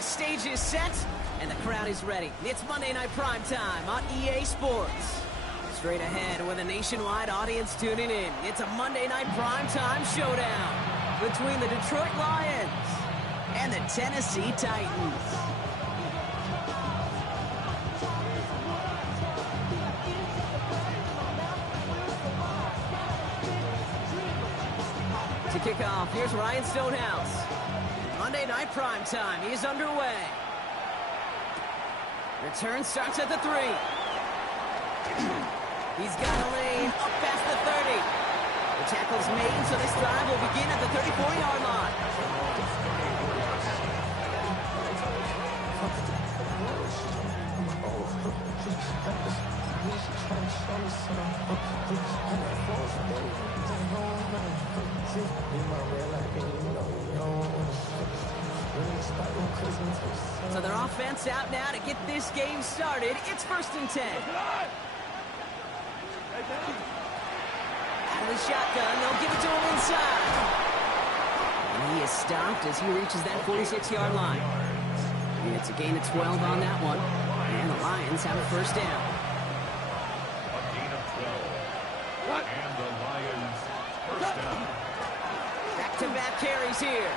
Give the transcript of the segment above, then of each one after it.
the stage is set, and the crowd is ready. It's Monday Night Primetime on EA Sports. Straight ahead with a nationwide audience tuning in, it's a Monday Night Primetime showdown between the Detroit Lions and the Tennessee Titans. To kick off, here's Ryan Stonehouse. Monday Night Primetime is underway. Return starts at the 3. He's got a lane up past the 30. The tackle's made, so this drive will begin at the 34-yard line. So their offense out now to get this game started. It's 1st and 10. Out of the shotgun, they'll give it to him inside. And he is stopped as he reaches that 46-yard line. And it's a gain of 12 on that one. And the Lions have a 1st down. A gain of 12. And the Lions 1st down. Back-to-back carries here.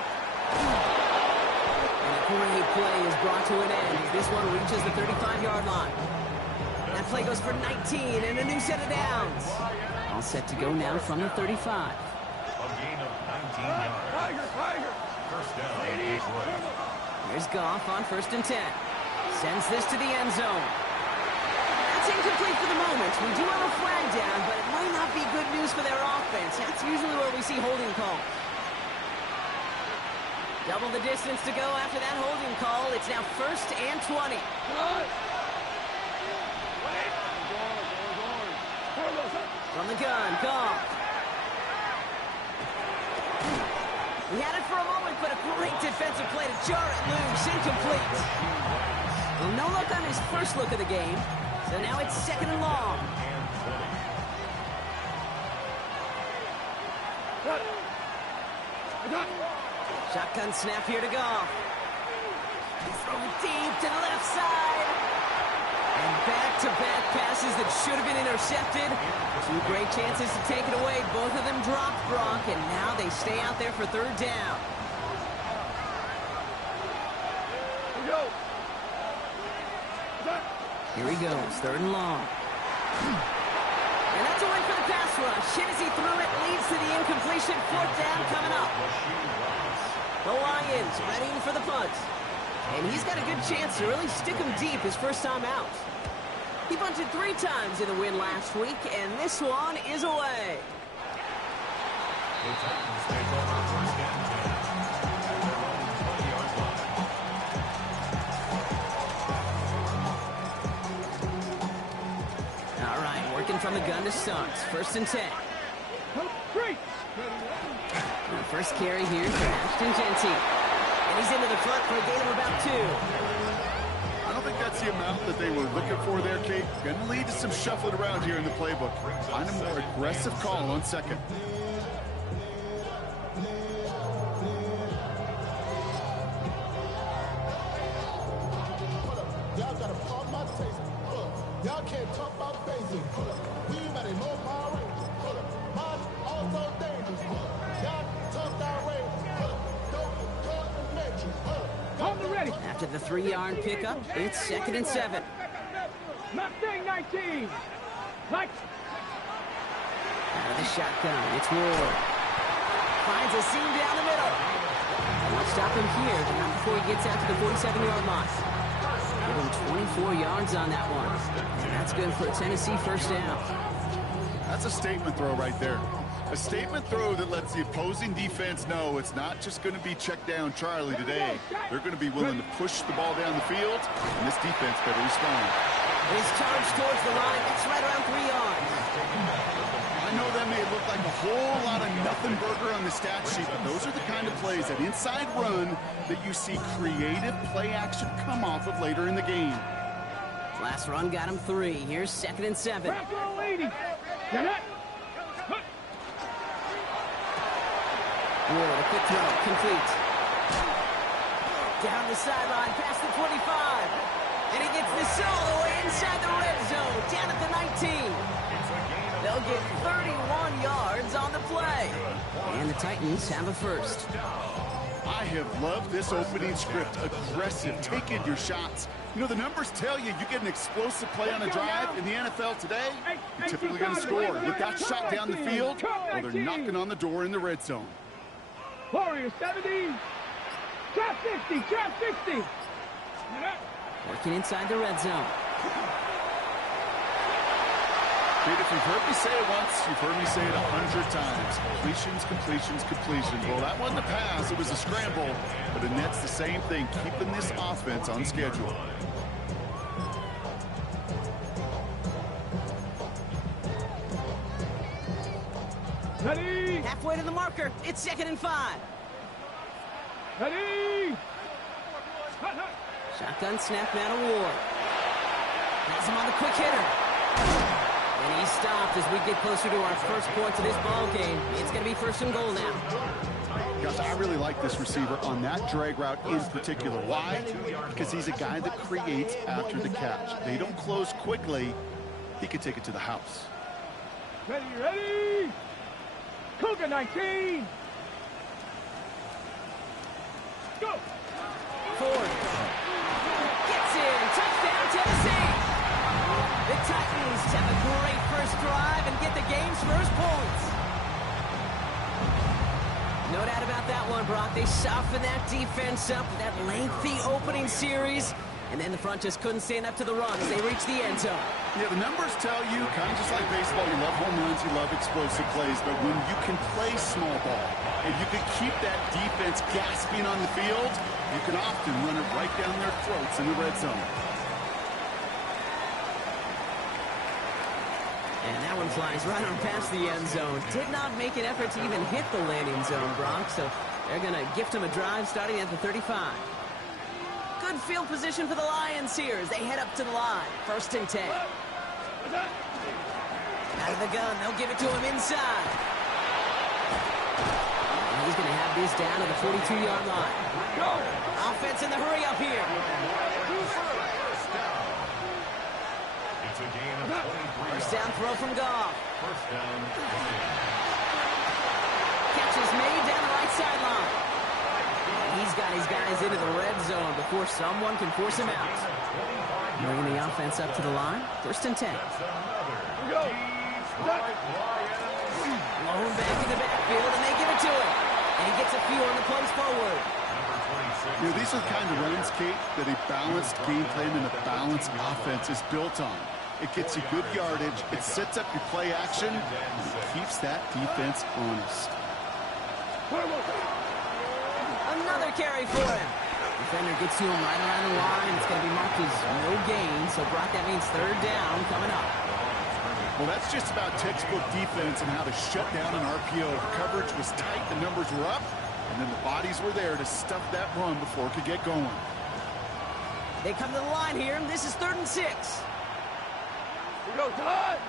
And a great play is brought to an end as this one reaches the 35-yard line. That play goes for 19 and a new set of downs. All set to go now from the 35. A gain of 19 yards. 1st down, Detroit. Here's Goff on 1st and 10. Sends this to the end zone. That's incomplete for the moment. We do have a flag down, but it might not be good news for their offense. That's usually where we see holding calls. Double the distance to go after that holding call. It's now 1st and 20. From the gun, Goff. He had it for a moment, but a great defensive play to jar it loose. Incomplete. Well, no look on his first look of the game. So now it's 2nd and long. Shotgun snap here to Goff. Throw it deep to the left side. And back-to-back passes that should have been intercepted. 2 great chances to take it away. Both of them dropped, Brock, and now they stay out there for 3rd down. Here he goes, 3rd and long. And that's a win for the pass rush. Hit as he threw it, leads to the incompletion. 4th down coming up. The Lions readying for the punt. And he's got a good chance to really stick him deep his first time out. He punted 3 times in the win last week, and this one is away. The Titans take over 1st and 10. All right, working from the gun to start. 1st and 10. The first carry here for Ashton Genty. And he's into the front for a gain of about 2. I don't think that's the amount that they were looking for there, Kate. Going to lead to some shuffling around here in the playbook. Find a more aggressive call on 2nd. Y'all gotta pump my taste. Y'all can't talk about basic. We better know Power Rangers. Mine also dangerous. Y'all talk that range. After the 3-yard pickup, it's 2nd and 7. Mustang 19. Out of the shotgun, it's Ward. Finds a seam down the middle. Won't stop him here, but not before he gets out to the 47-yard line. Give him 24 yards on that one. And that's good for a Tennessee 1st down. That's a statement throw right there. A statement throw that lets the opposing defense know it's not just going to be check down Charlie today. They're going to be willing to push the ball down the field, and this defense better respond. His charge towards the line, it's right around 3 yards. I know that may look like a whole lot of nothing burger on the stat sheet, but those are the kind of plays, that inside run, that you see creative play action come off of later in the game. Last run got him 3. Here's 2nd and 7. Ward, a quick throw, complete. Down the sideline, past the 25. And he gets this all the way inside the red zone, down at the 19. They'll get 31 yards on the play. And the Titans have a first. I have loved this opening script. Aggressive, taking your shots. You know, the numbers tell you get an explosive play on a drive in the NFL today, you're typically going to score. Get that shot down the field, or they're knocking on the door in the red zone. Warriors 70. Trap 60. Trap 60. Working inside the red zone. Dude, if you've heard me say it once, you've heard me say it 100 times. Completions, completions, completions. Well, that wasn't a pass. It was a scramble. But it nets the same thing, keeping this offense on schedule. Ready. Halfway to the marker. It's 2nd and 5. Ready. Shotgun snap now to Ward. Has him on the quick hitter. And he's stopped as we get closer to our first points of this ball game. It's going to be 1st and goal now. Gosh, I really like this receiver on that drag route in particular. Why? Because he's a guy that creates after the catch. They don't close quickly. He could take it to the house. Ready, ready. Cougar 19. Go. Ford. Gets in. Touchdown, Tennessee. The Titans have a great first drive and get the game's first points. No doubt about that one, Brock. They softened that defense up with that lengthy opening series. And then the front just couldn't stand up to the run as they reached the end zone. Yeah, the numbers tell you, kind of just like baseball, you love home runs, you love explosive plays, but when you can play small ball, and you can keep that defense gasping on the field, you can often run it right down their throats in the red zone. And that one flies right on past the end zone. Did not make an effort to even hit the landing zone, Brock, so they're going to gift him a drive starting at the 35. Good field position for the Lions here as they head up to the line. 1st and 10. Out of the gun, they'll give it to him inside. And he's going to have this down to the 42-yard line. Offense in the hurry up here. It's a gain of 23. First down throw from Goff. First down. Catch is made down the right sideline. He's got his guys into the red zone before someone can force him out. Moving the offense up to the line. 1st and 10. Blown back in the backfield, and they give it to him. And he gets a few on the plays forward. You know, these are the kind of runs, Kate, that a balanced game plan and a balanced offense is built on. It gets you good yardage, it sets up your play action, and it keeps that defense honest. Another carry for him. Defender gets to him right around the line. It's going to be marked as no gain. So, Brock, that means 3rd down coming up. Well, that's just about textbook defense and how to shut down an RPO. The coverage was tight, the numbers were up, and then the bodies were there to stuff that run before it could get going. They come to the line here, and this is 3rd and 6. Here we go, Todd.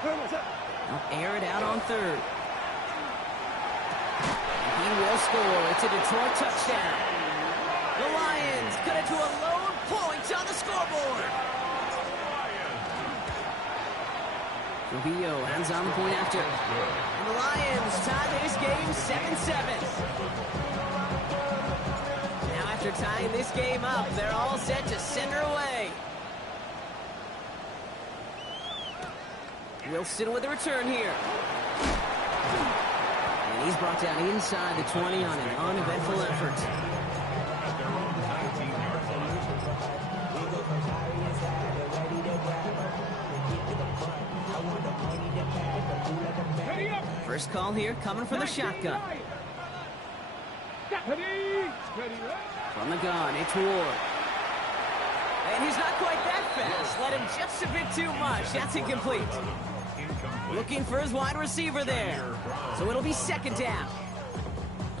They'll air it out on 3rd. He will score. It's a Detroit touchdown. The Lions cut it to a load point on the scoreboard. Rubio hands on the point after. And the Lions tie this game 7-7. Now after tying this game up, they're all set to send her away. Wilson with a return here. And he's brought down inside the 20 on an uneventful effort. At their own 19-yard line. First call here coming from the shotgun. From the gun, it's Ward. And he's not quite that fast. Let him just a bit too much. That's incomplete. Looking for his wide receiver there. So it'll be 2nd down.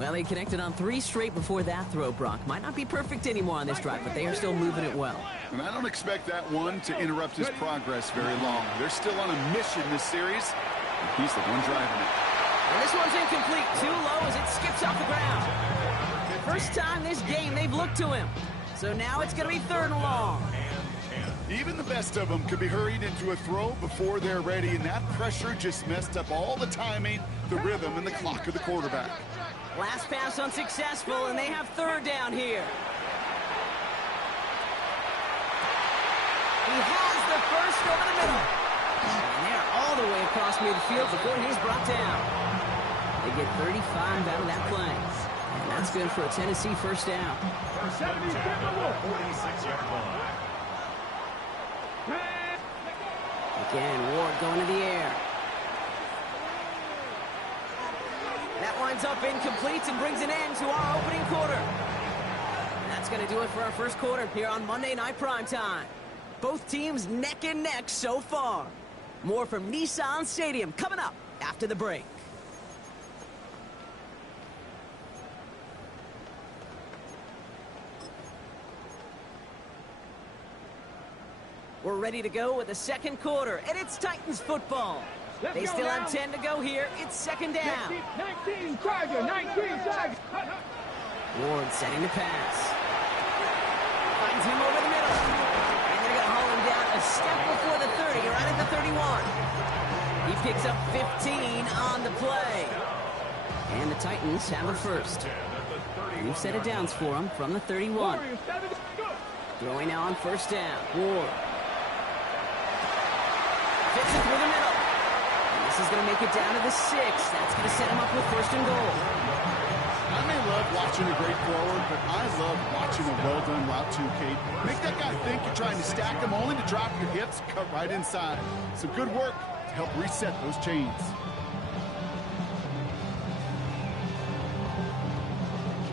Well, they connected on 3 straight before that throw, Brock. Might not be perfect anymore on this drive, but they are still moving it well. And I don't expect that one to interrupt his progress very long. They're still on a mission this series, and he's the one driving it. And this one's incomplete. Too low as it skips off the ground. First time this game they've looked to him. So now it's going to be 3rd and long. Even the best of them could be hurried into a throw before they're ready, and that pressure just messed up all the timing, the rhythm, and the clock of the quarterback. Last pass unsuccessful, and they have 3rd down here. He has the first over the middle. And they're all the way across midfield before he's brought down. They get 35 out of that play. And that's good for a Tennessee first down. 46-yard line. Again, Ward going to the air. That winds up incomplete and brings an end to our opening quarter. And that's going to do it for our first quarter here on Monday Night Primetime. Both teams neck and neck so far. More from Nissan Stadium coming up after the break. We're ready to go with the second quarter, and it's Titans football. They still have 10 to go here. It's 2nd down. 19, Charger, 19, Charger. Ward setting the pass. Finds him over the middle. And they're going to haul him down a step before the 30, right at the 31. He picks up 15 on the play. And the Titans have a first. We've set it downs for him from the 31. Throwing now on 1st down. Ward. Fits it through the middle. And this is going to make it down to the 6. That's going to set him up with 1st and goal. I may love watching a great forward, but I love watching a well-done route too, Kate. Make that guy think you're trying to stack him only to drop your hips, cut right inside. Some good work to help reset those chains.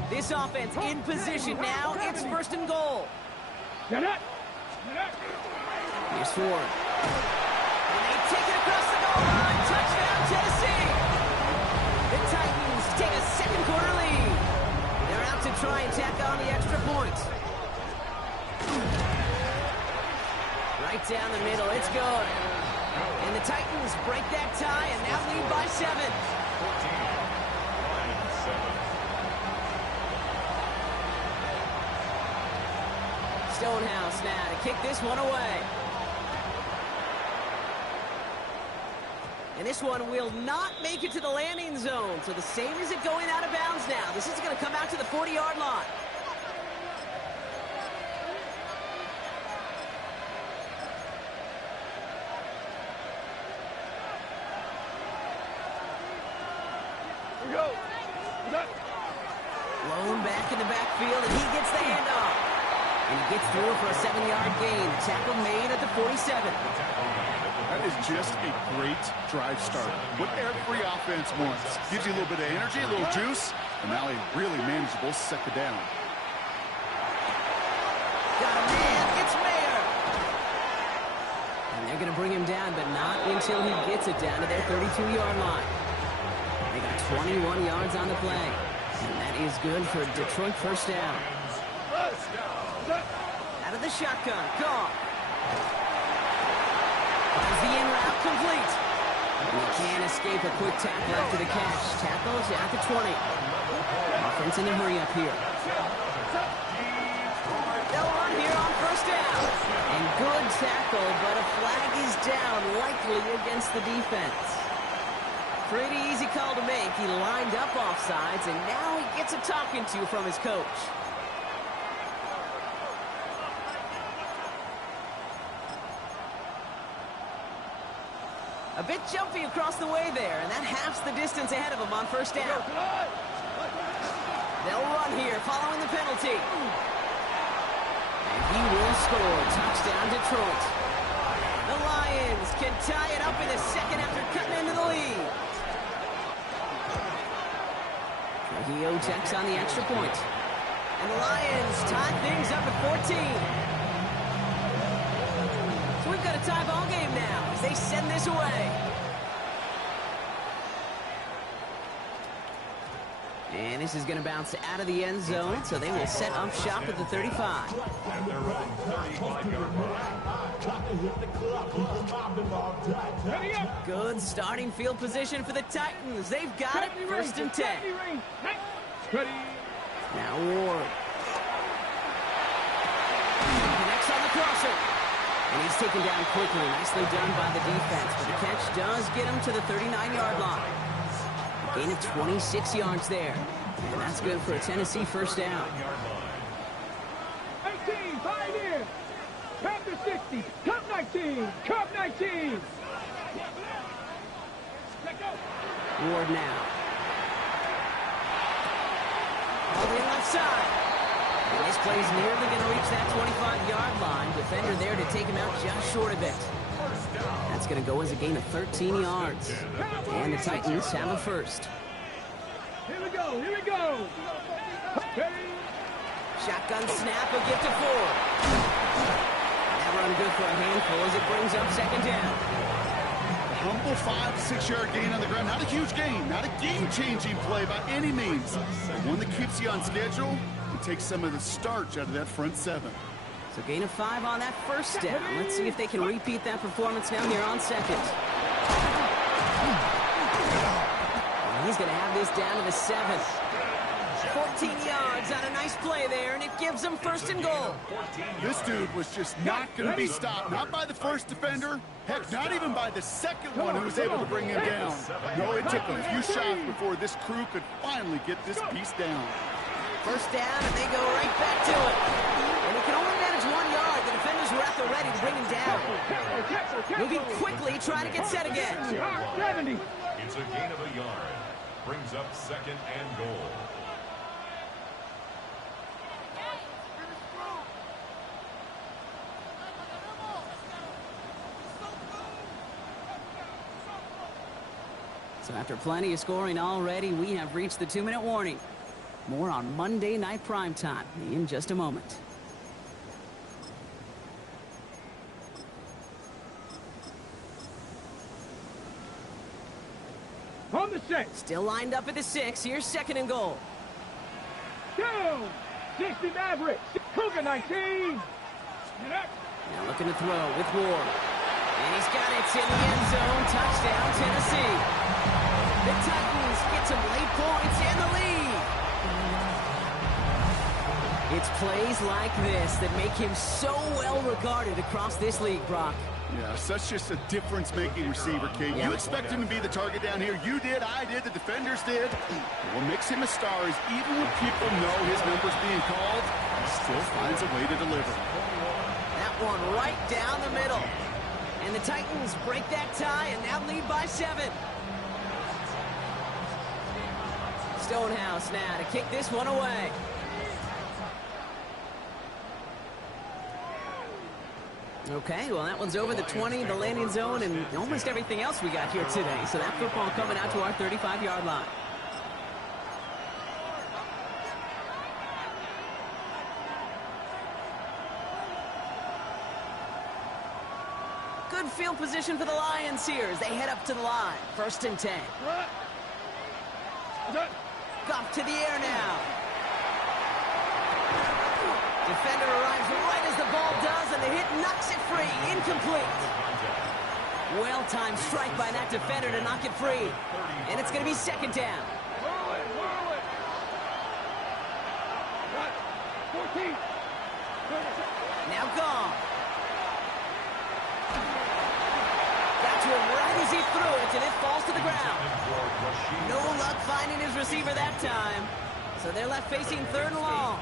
This offense in position now. It's 1st and goal. Here's Ford. And they take it across the goal line. Touchdown, Tennessee. The Titans take a second quarter lead. They're out to try and tack on the extra point. Right down the middle. It's good. And the Titans break that tie and now lead by 7. 14-7. Stonehouse now to kick this one away. And this one will not make it to the landing zone. So the same as it going out of bounds now. This is going to come out to the 40-yard line. Here we go. Lone back in the backfield, and he gets the handoff. And he gets through for a 7-yard gain. The tackle made at the 47. That is just a great drive start. What every offense wants. Gives you a little bit of energy, a little juice, and now a really manageable 2nd down. Got a man. It's Mayer. And they're going to bring him down, but not until he gets it down to their 32-yard line. They got 21 yards on the play. And that is good for Detroit first down. Out of the shotgun. Gone. Is the in route complete? And he can't escape a quick tackle after the catch. Tackles at the 20. Offense in a hurry up here. They'll run here on 1st down. And good tackle, but a flag is down, likely against the defense. Pretty easy call to make. He lined up offsides, and now he gets a talking to from his coach. A bit jumpy across the way there, and that halves the distance ahead of him on 1st down. They'll run here following the penalty. And he will score. Touchdown, Detroit. The Lions can tie it up in a second after cutting into the lead. Trujillo checks on the extra point. And the Lions tie things up at 14. So we've got a tie ball game now as they send this away. And this is going to bounce out of the end zone, so they will set up shop at the 35. And they're running 35-yard line. Good starting field position for the Titans. They've got it, 1st and 10. Ready. Now Ward. Connects on the crosser. And he's taken down quickly. Nicely done by the defense. But the catch does get him to the 39-yard line. A gain of 26 yards there. And that's good for a Tennessee first down. 18, 5 in. Come to 60. Come 19. Come 19. Ward now. All the left side. And this play's nearly going to reach that 25-yard line. Defender there to take him out just short of it. That's going to go as a gain of 13 yards. And the Titans have a first. Here we go. Here we go. Okay. Shotgun snap, a gift to Ford. That run good for a handful as it brings up second down. Humble 5 to 6 yard gain on the ground. Not a huge gain, not a game-changing play by any means, but one that keeps you on schedule and takes some of the starch out of that front seven. So gain of 5 on that first down. Let's see if they can repeat that performance now here on second. And he's going to have this down to the 7. 14 yards on a nice play there, and it gives them first and goal. This dude was just not going to be stopped. Not by the first defender. Heck, not even by the second one who was able to bring him down. No, it took a few shots before this crew could finally get this piece down. First down, and they go right back to it. And he can only manage 1 yard. The defenders were at the ready to bring him down. Moving quickly, trying to get set again. 70. It's a gain of a yard. Brings up second and goal. So after plenty of scoring already, we have reached the 2-minute warning. More on Monday Night Primetime in just a moment. On the 6. Still lined up at the 6. Here's second and goal. Down. 60 Mavericks. Cougar 19. Now looking to throw with Ward. And he's got it in the end zone. Touchdown, Tennessee. The Titans get some late points and the lead. It's plays like this that make him so well regarded across this league, Brock. Yeah, such just a difference-making receiver, Kate. You expect him to be the target down here. You did, I did, the defenders did. What makes him a star is even when people know his number's being called, he still finds a way to deliver. That one right down the middle. And the Titans break that tie and now lead by 7. Stonehouse now to kick this one away. Okay, well, that one's over the 20, the landing zone, and almost everything else we got here today. So that football coming out to our 35-yard line. Good field position for the Lions here as they head up to the line. First and 10. Goff to the air now. Defender arrives right as the ball does, and the hit knocks it free. Incomplete. Well-timed strike by that defender to knock it free. And it's going to be second down. Whirl it. 14. Now gone. Got to him right as he threw it, and it falls to the ground. No luck finding his receiver that time. So they're left facing third and long.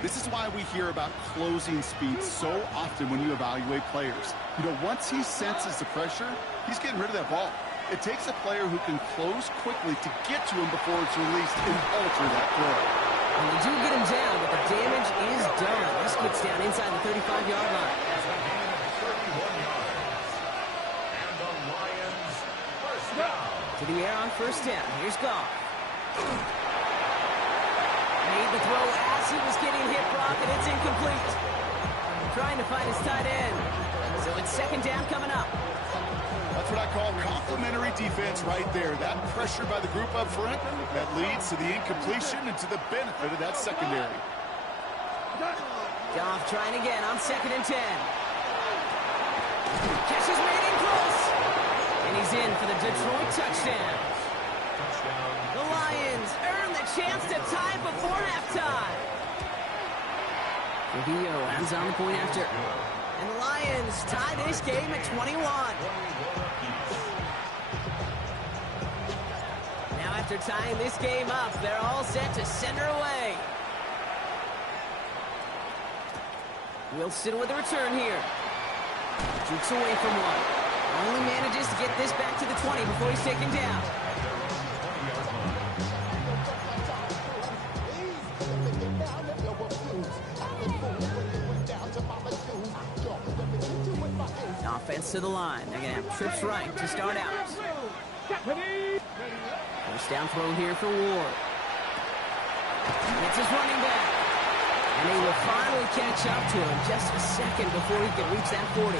This is why we hear about closing speed so often when you evaluate players. You know, once he senses the pressure, he's getting rid of that ball. It takes a player who can close quickly to get to him before it's released and alter that throw. And they do get him down, but the damage is done. This gets down inside the 35-yard line. To the air on first down. Here's Goff. Made the throw as he was getting hit, Brock, and it's incomplete. Trying to find his tight end. So it's second down coming up. That's what I call complimentary defense right there. That pressure by the group up front, that leads to the incompletion and to the benefit of that secondary. Goff trying again on second and 10. Catch is made in close. And he's in for the Detroit touchdown. The Lions earn the chance to tie before halftime. Trevino ends on the point after. And the Lions tie this game at 21. Now after tying this game up, they're all set to send her away. Wilson with a return here. Jukes away from one. Only manages to get this back to the 20 before he's taken down. Offense to the line. They're going to have trips right to start out. First down throw here for Ward. It's his running back. And he will finally catch up to him just a second before he can reach that 40.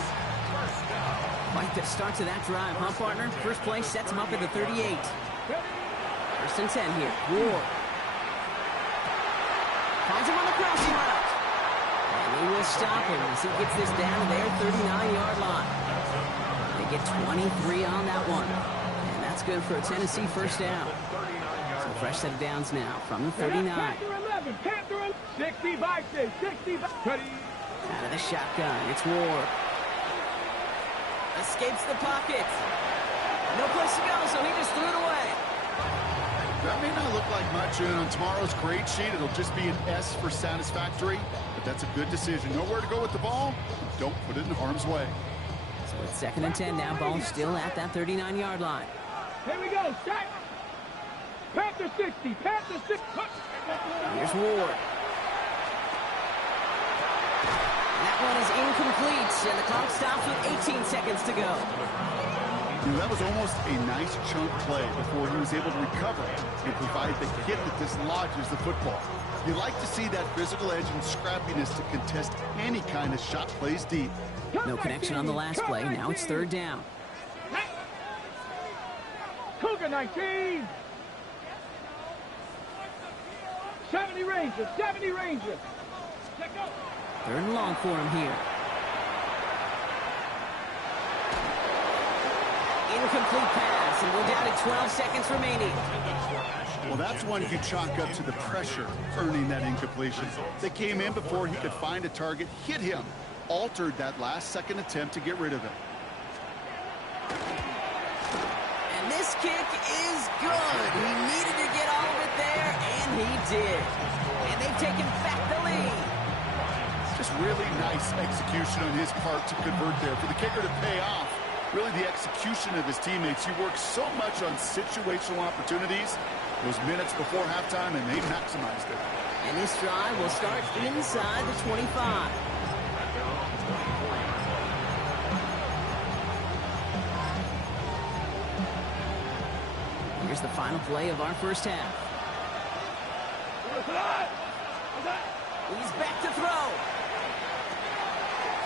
Quite the start to that drive, huh, partner? First play sets him up at the 38. First and 10 here. Ward. Finds him on the crossing route. And he will stop him as he gets this down to their 39-yard line. They get 23 on that one. And that's good for a Tennessee first down. So fresh set of downs now from the 39. Panther 65, 65. Out of the shotgun, it's Ward. Escapes the pocket. No place to go, so he just threw it away. That may not look like much, and on tomorrow's grade sheet, it'll just be an S for satisfactory, but that's a good decision. Nowhere to go with the ball, don't put it in harm's way. So it's 2nd and 10 now, ball still at that 39-yard line. Here we go, set. Panther 60, Panther 60. Here's Ward. That one is incomplete, and the clock stops with 18 seconds to go. That was almost a nice chunk play before he was able to recover and provide the hit that dislodges the football. You like to see that physical edge and scrappiness to contest any kind of shot plays deep. No connection on the last play. Now it's 3rd down. Cougar 19. 70 Rangers, 70 Rangers. 3rd and long for him here. Incomplete pass, and we're down to 12 seconds remaining. Well, that's one you chalk up to the pressure earning that incompletion. They came in before he could find a target, hit him, altered that last-second attempt to get rid of it. And this kick is good. He needed to get all of it there, and he did. And they've taken back the lead. Just really nice execution on his part to convert there. For the kicker to pay off, really the execution of his teammates. He works so much on situational opportunities those minutes before halftime, and they maximized it. And this drive will start inside the 25. Here's the final play of our first half. He's back to throw.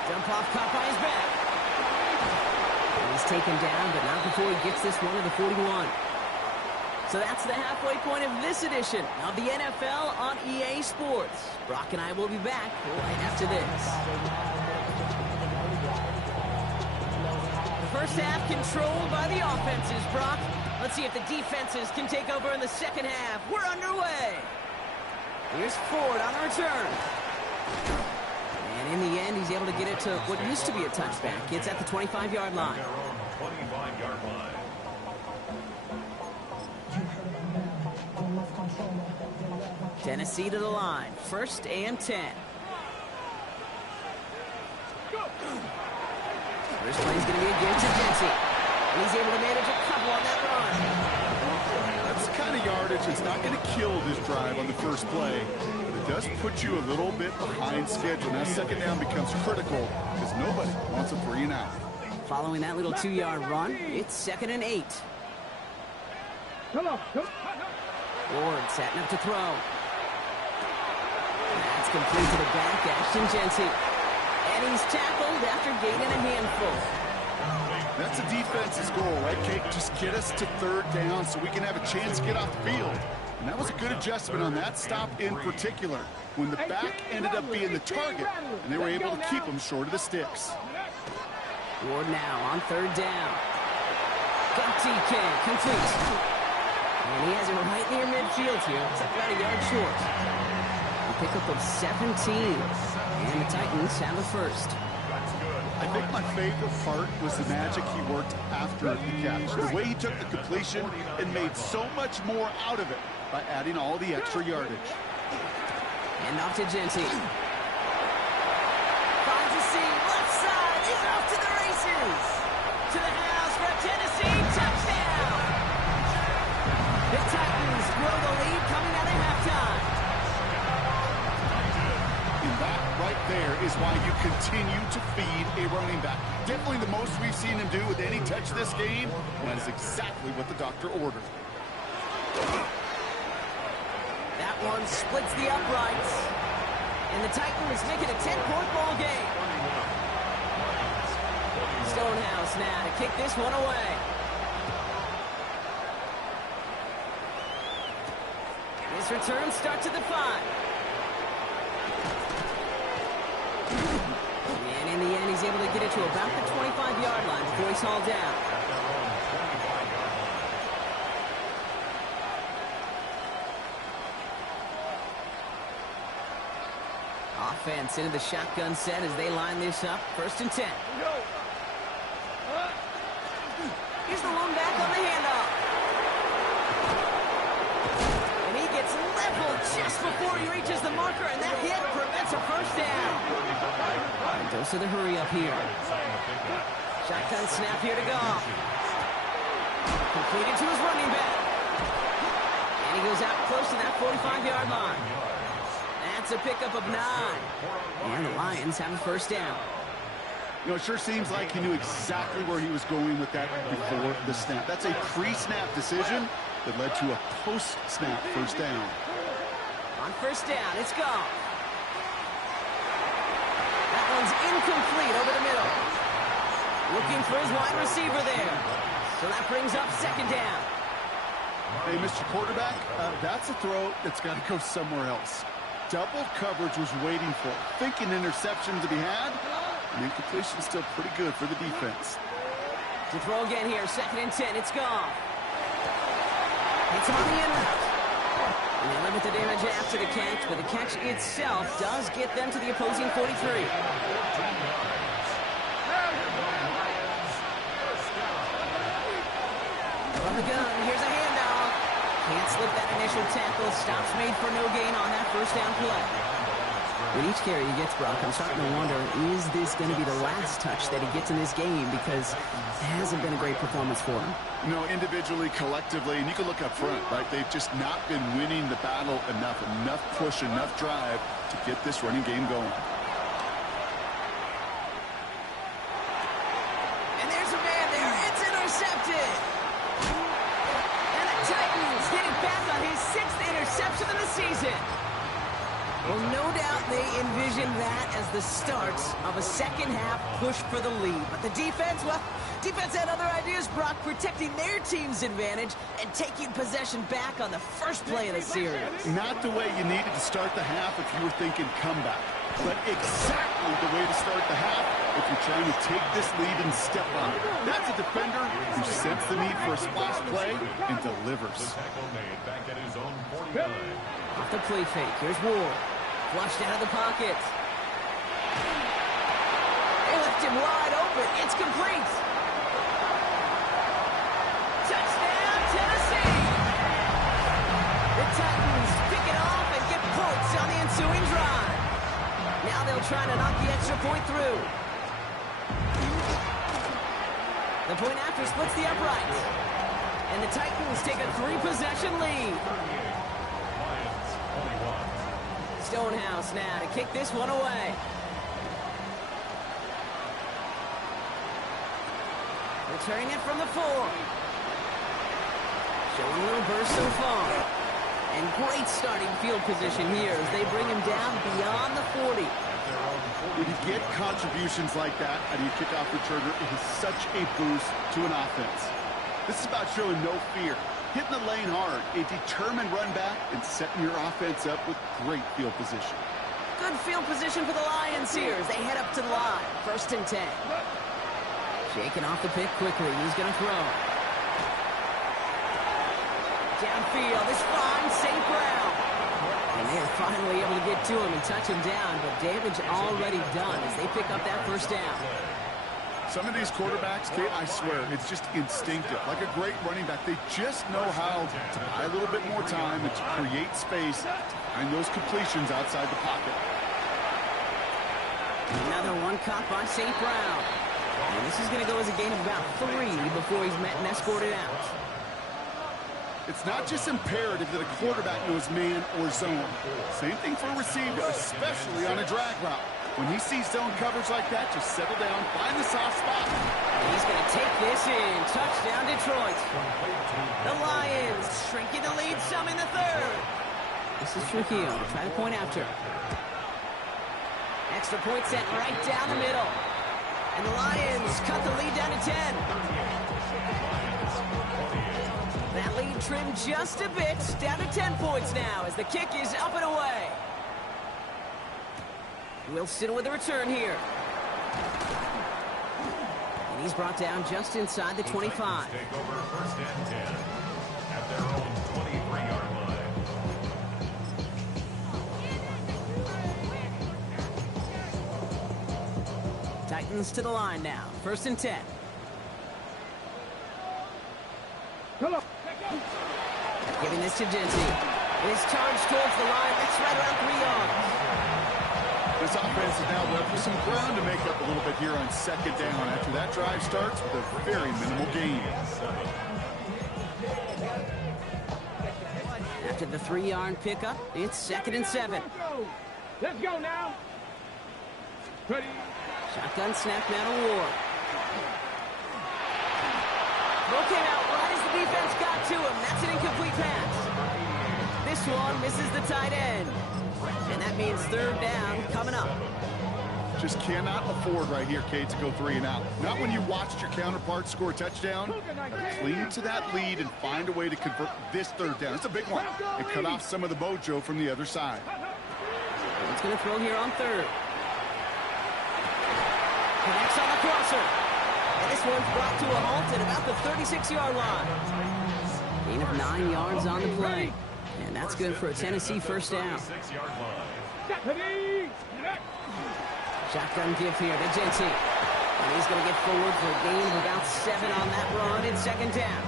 Dump off caught by his back. And he's taken down, but not before he gets this one to the 41. So that's the halfway point of this edition of the NFL on EA Sports. Brock and I will be back right after this. The first half controlled by the offenses, Brock. Let's see if the defenses can take over in the second half. We're underway. Here's Ford on the return. And in the end, he's able to get it to what used to be a touchback. It's at the 25-yard line. 25-yard line. Tennessee to the line. 1st and 10. First play is going to be a give to Jesse. And he's able to manage a couple on that run. That's the kind of yardage that's not going to kill this drive on the first play, but it does put you a little bit behind schedule. Now second down becomes critical because nobody wants a 3 and out. Following that little 2-yard run, it's 2nd and 8. Come on. Ward setting up to throw. That's complete to the back, Ashton Jency. And he's tackled after gaining a handful. That's a defense's goal, right, Kate? Just get us to 3rd down so we can have a chance to get off the field. And that was a good adjustment on that stop in particular, when the back ended up being the target, and they were able to keep him short of the sticks. Ward now on 3rd down. Got TK, complete. And he has it right near midfield here. It's about a yard short. A pickup of 17. And the Titans have the first. I think my favorite part was the magic he worked after the catch. The way he took the completion and made so much more out of it by adding all the extra yardage. And off to Genty. Finds a seam, left side. He's off to the races. To the house for a Tennessee touchdown. The Titans grow the lead coming out of halftime. And that right there is why you continue to feed a running back. Definitely the most we've seen him do with any touch this game. And that is exactly what the doctor ordered. That one splits the uprights. And the Titans make it a 10-point ball game. Stonehouse now to kick this one away. This return starts at the 5. And in the end, he's able to get it to about the 25-yard line before he's hauled down. Offense into the shotgun set as they line this up. 1st and 10. Here's the lone back on the handoff. And he gets leveled just before he reaches the marker, and that hit prevents a first down. And dose of the hurry up here. Shotgun snap here to go. Completed to his running back. And he goes out close to that 45-yard line. That's a pickup of 9. And the Lions have a first down. You know, it sure seems like he knew exactly where he was going with that before the snap. That's a pre-snap decision that led to a post-snap first down. On first down, it's gone. That one's incomplete over the middle. Looking for his wide receiver there. So that brings up 2nd down. Hey, Mr. Quarterback, that's a throw that's got to go somewhere else. Double coverage was waiting for, thinking interception to be had, and incompletion is still pretty good for the defense. To throw again here, 2nd and 10, it's gone. It's on the end route. And they limit the damage after the catch, but the catch itself does get them to the opposing 43. From the gun, here's a handoff. Can't slip that initial tackle. Stops made for no gain on that first down play. With each carry he gets, Brock, I'm starting to wonder, is this going to be the last touch that he gets in this game? Because it hasn't been a great performance for him. You know, individually, collectively, and you can look up front, right? They've just not been winning the battle enough push, enough drive to get this running game going. And there's a man there. It's intercepted. And the Titans getting back on his 6th interception of the season. Well, no doubt they envisioned that as the start of a second-half push for the lead. But the defense, well, defense had other ideas, Brock, protecting their team's advantage and taking possession back on the first play of the series. Not the way you needed to start the half if you were thinking comeback, but exactly the way to start the half if you're trying to take this lead and step on it. That's a defender who senses the need for a splash play and delivers. Off the play fake, here's Ward. Flushed out of the pocket. They left him wide open. It's complete. Touchdown, Tennessee. The Titans pick it off and get points on the ensuing drive. Now they'll try to knock the extra point through. The point after splits the uprights. And the Titans take a 3-possession lead. Stonehouse now to kick this one away. Returning it from the 4. Showing a little burst so far. And great starting field position here as they bring him down beyond the 40. When you get contributions like that out of your kickoff returner, it is such a boost to an offense. This is about showing no fear, hitting the lane hard, a determined run back, and setting your offense up with great field position. Good field position for the Lions here as they head up to the line. 1st and 10. Shaking off the pick quickly. He's going to throw. To Downfield, this finds St. Brown. And they are finally able to get to him and touch him down, but damage already done as they pick up that first down. Some of these quarterbacks, Kate, I swear, it's just instinctive. Like a great running back, they just know how to buy a little bit more time and to create space and those completions outside the pocket. Another one caught by St. Brown. And this is going to go as a gain of about 3 before he's met and escorted out. It's not just imperative that a quarterback knows man or zone. Same thing for a receiver, especially on a drag route. When he sees zone coverage like that, just settle down, find the soft spot. And he's going to take this in. Touchdown, Detroit. The Lions shrinking the lead some in the third. This is Trujillo. Try to point after. Extra point sent right down the middle. And the Lions cut the lead down to 10. That lead trimmed just a bit, down to 10 points now as the kick is up and away. Wilson with a return here. And he's brought down just inside the 25. Take over first and 10 at their own 23-yard line. Titans to the line now, first and 10. Come on. Giving this to Genty. It is charged towards the line. That's right around 3 yards. This offense is now left with some ground to make up a little bit here on second down after that drive starts with a very minimal gain. After the 3-yard pickup, it's second and 7. Let's go now. Ready. Shotgun snap now to Ward. Throw came out right as the defense got to him. That's an incomplete pass. This one misses the tight end. And that means third down coming up. Just cannot afford right here, Kate, to go 3 and out. Not when you watched your counterpart score a touchdown. Cling to that lead and find a way to convert this third down. It's a big one. And cut off some of the mojo from the other side. It's going to throw here on third. Connects on the crosser. And this one's brought to a halt at about the 36-yard line. Gain of 9 yards on the play. And that's good for a Tennessee first down. Shotgun give here to Genty. And he's going to get forward for a gain of about 7 on that run in second down.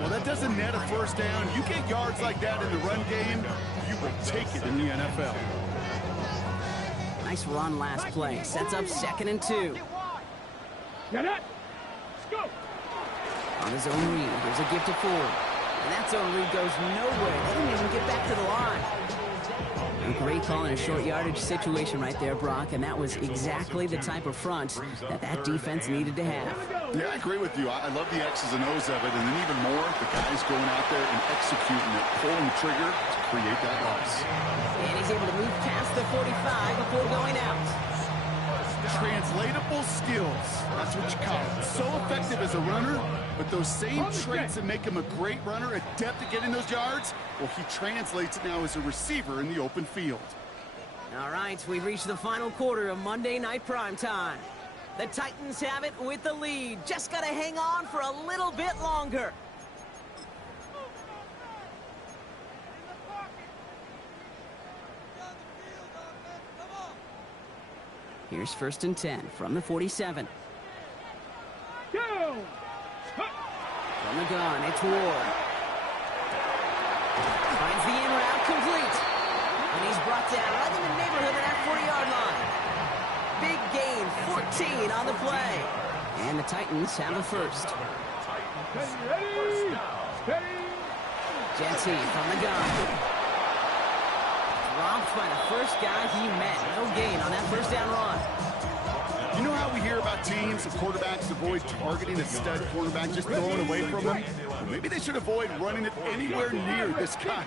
Well, that doesn't net a first down. You get yards like that in the run game, you will take it in the NFL. Nice run last play. Sets up second and 2. Get it. Go. On his own read, there's a gift to Ford. And that zone read goes nowhere. They didn't even get back to the line. A great call in a short yardage situation right there, Brock, and that was exactly the type of front that defense needed to have. Yeah, I agree with you. I love the X's and O's of it, and then even more, the guys going out there and executing it, pulling the trigger to create that loss. And he's able to move past the 45 before going out. Translatable skills. That's what you call it. So effective as a runner, but those same traits that make him a great runner, adept at getting those yards, well, he translates it now as a receiver in the open field. All right, we've reached the final quarter of Monday Night Primetime. The Titans have it with the lead. Just got to hang on for a little bit longer. Here's first and 10 from the 47. Go. From the gun, it's Ward. Finds the in route complete. And he's brought down right in the neighborhood of that 40-yard line. Big gain, 14 on the play. And the Titans have the first. Ready. Ready. Genty from the gun. Dropped by the first guy he met. No gain on that first down run. You know how we hear about teams and quarterbacks avoid targeting a stud quarterback, just throwing away from him? Well, maybe they should avoid running it anywhere near this guy.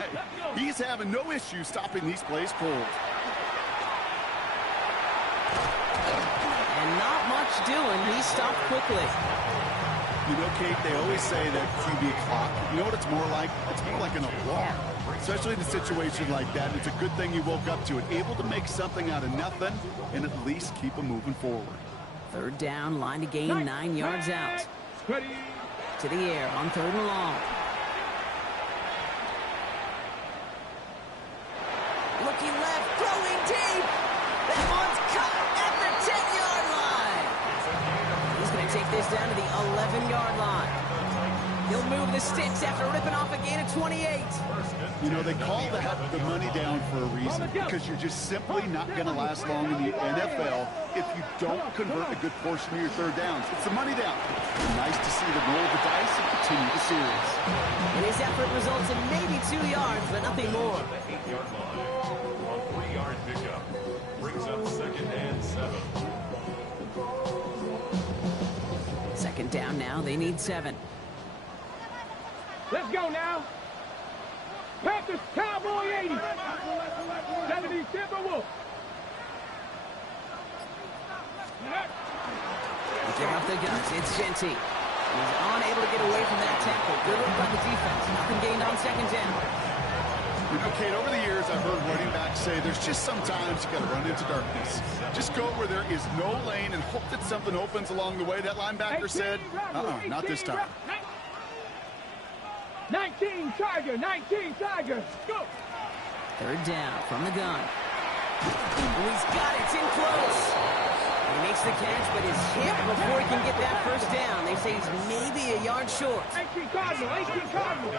He's having no issue stopping these plays cold. And not much doing. He stopped quickly. You know, Kate, they always say that QB clock. You know what it's more like? It's more like an alarm. Especially in a situation like that. It's a good thing you woke up to it. Able to make something out of nothing and at least keep them moving forward. Third down, line to gain 9 yards out. Ready. To the air on third and long. deep. That one's caught at the 10-yard line. He's going to take this down to the 11-yard line. He'll move the sticks after ripping off a gain of 28. You know, they call that the money down for a reason, because you're just simply not going to last long in the NFL if you don't convert a good portion of your third downs. It's the money down. Nice to see them roll the dice and continue the series. And his effort results in maybe 2 yards, but nothing more. 8-yard line. A 3-yard pickup. Brings up 2nd and 7. Second down now. They need 7. Let's go now. Panthers, Cowboy 80. 70 Timberwolves. Give up the guns. It's Genty. He's unable to get away from that tackle. Good work by the defense. Nothing gained on second down. You know, Kate, over the years, I've heard running backs say there's just sometimes you got to run into darkness. Just go where there is no lane and hope that something opens along the way. That linebacker said, not this time. 19 Tiger, 19 Tiger. Go. Third down from the gun. Oh, he's got it. It's in close. He makes the catch, but is hit before he can get that first down. They say he's maybe a yard short. 18 Cardinal, 18 Cardinal.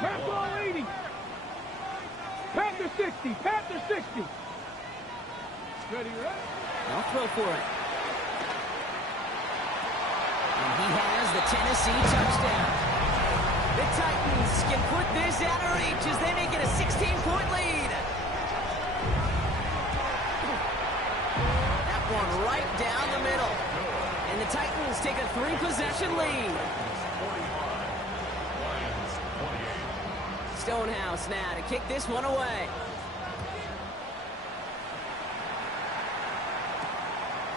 Panther 80. Panther 60, Panther 60. Ready, right? They'll throw for it. And he has the Tennessee touchdown. The Titans can put this out of reach as they make it a 16-point lead. That one right down the middle. And the Titans take a 3-possession lead. Stonehouse now to kick this one away.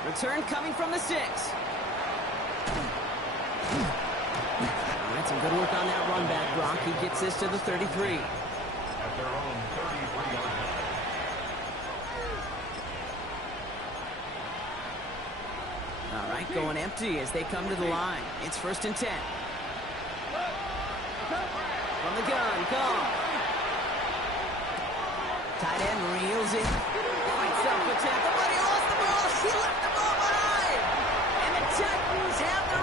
Return coming from the 6. Some good work on that run back, Brock. He gets this to the 33. At their own 33-yard line. All right, going empty as they come to the line. It's 1st and 10. From the gun, gone. Tight end reels it. Fights up the tackle, but he lost the ball. He left the ball behind. And the Titans have the